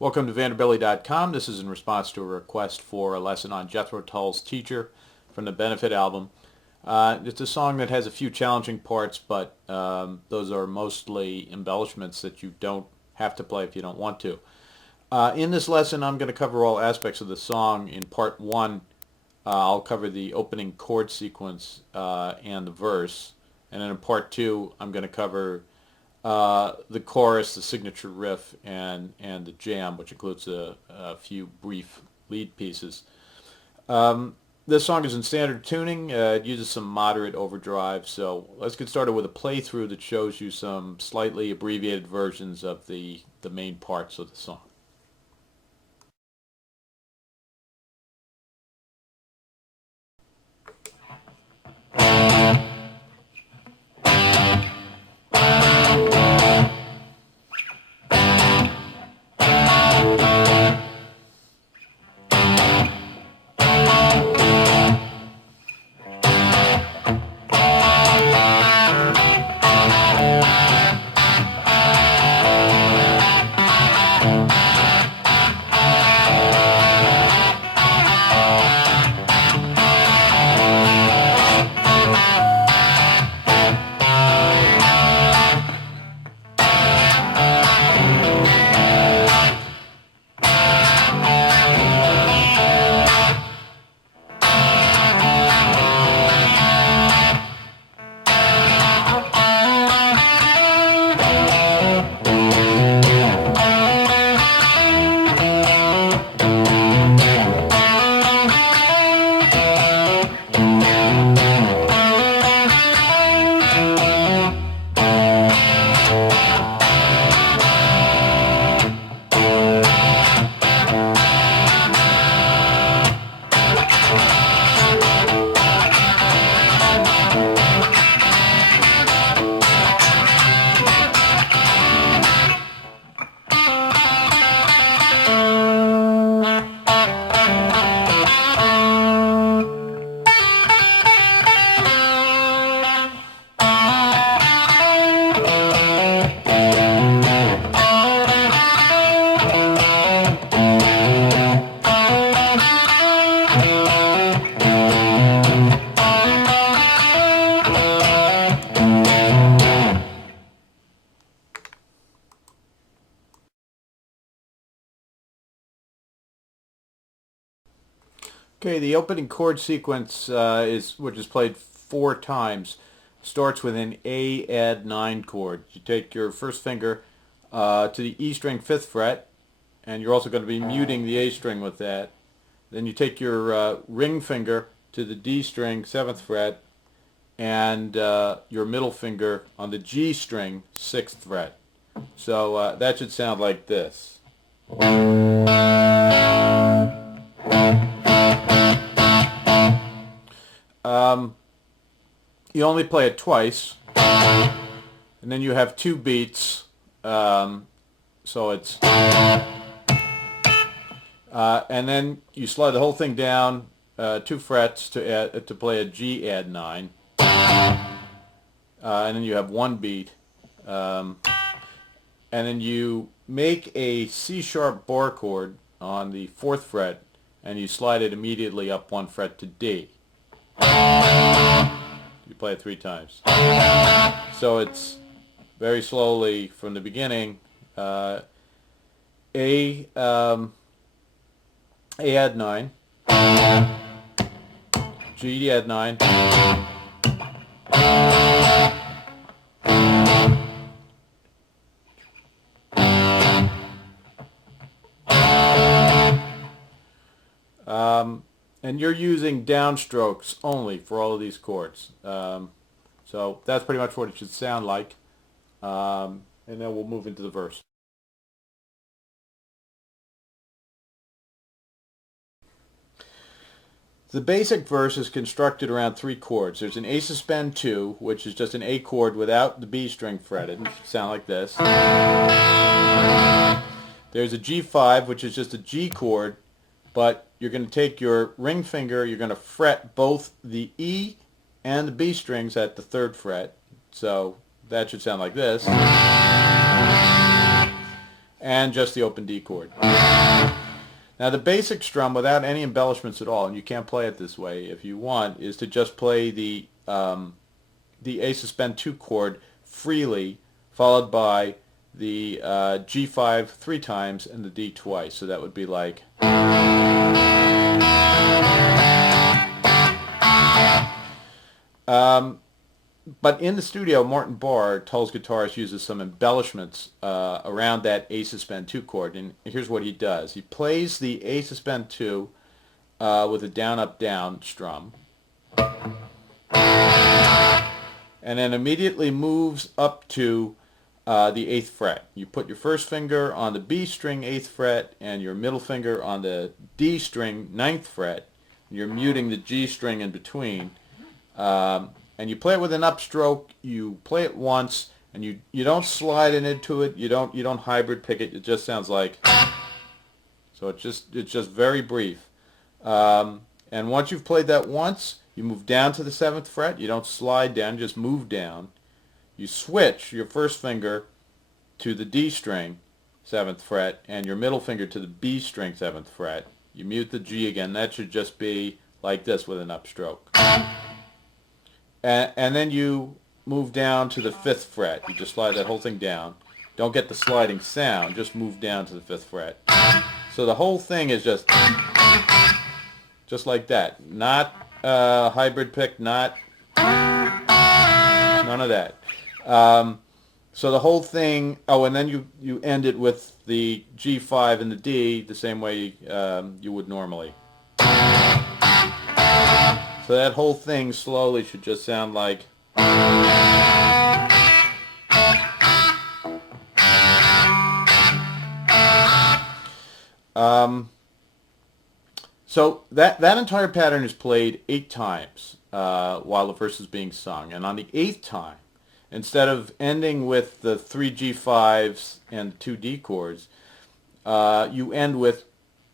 Welcome to Vanderbilly.com. This is in response to a request for a lesson on Jethro Tull's Teacher from the Benefit album. It's a song that has a few challenging parts, but those are mostly embellishments that you don't have to play if you don't want to. In this lesson, I'm going to cover all aspects of the song. In part one, I'll cover the opening chord sequence and the verse. And then in part two, I'm going to cover the chorus, the signature riff, and the jam, which includes a few brief lead pieces. This song is in standard tuning. It uses some moderate overdrive. So let's get started with a playthrough that shows you some slightly abbreviated versions of the main parts of the song. Okay, the opening chord sequence which is played 4 times, starts with an A add 9 chord. You take your first finger to the E string 5th fret, and you're also going to be muting the A string with that. Then you take your ring finger to the D string 7th fret, and your middle finger on the G string 6th fret. So that should sound like this. You only play it twice, and then you have 2 beats, so it's, and then you slide the whole thing down 2 frets to play a G add 9, and then you have 1 beat, and then you make a C sharp bar chord on the 4th fret, and you slide it immediately up 1 fret to D. You play it 3 times. So it's very slowly from the beginning. A add 9, G add 9, and you're using downstrokes only for all of these chords. So that's pretty much what it should sound like. And then we'll move into the verse. The basic verse is constructed around 3 chords. There's an A suspend 2, which is just an A chord without the B string fretted. It should sound like this. There's a G5, which is just a G chord, but you're going to take your ring finger, you're going to fret both the E and the B strings at the 3rd fret. So that should sound like this. and just the open D chord. Now the basic strum, without any embellishments at all, and you can't play it this way if you want, is to just play the A suspend 2 chord freely, followed by the G5 3 times and the D twice. So that would be like... But in the studio, Morton Barr, Tull's guitarist, uses some embellishments around that A suspend 2 chord. And here's what he does. He plays the A suspend 2 with a down, up, down strum. And then immediately moves up to the 8th fret. You put your first finger on the B string 8th fret and your middle finger on the D string 9th fret. You're muting the G string in between. And you play it with an upstroke. You play it once, and you don't slide it into it. You don't hybrid pick it. It just sounds like... So it's just very brief. And once you've played that once, you move down to the 7th fret. You don't slide down, just move down. You switch your first finger to the D string 7th fret and your middle finger to the B string 7th fret. You mute the G again. That should just be like this with an upstroke. And then you move down to the 5th fret. You just slide that whole thing down. Don't get the sliding sound. Just move down to the 5th fret. So the whole thing is just like that. Not hybrid pick, not none of that. So the whole thing, and then you end it with the G5 and the D the same way you would normally. So that whole thing slowly should just sound like... So that entire pattern is played 8 times while the verse is being sung. And on the 8th time, instead of ending with the 3 G5s and 2 D chords, you end with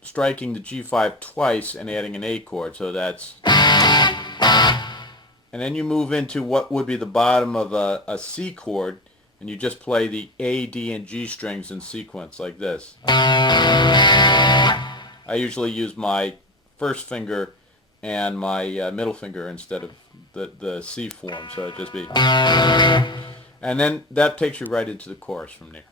striking the G5 twice and adding an A chord. So that's... And then you move into what would be the bottom of a C chord, and you just play the A, D, and G strings in sequence like this. I usually use my first finger and my middle finger instead of the C form, so it'd just be... And then that takes you right into the chorus from there.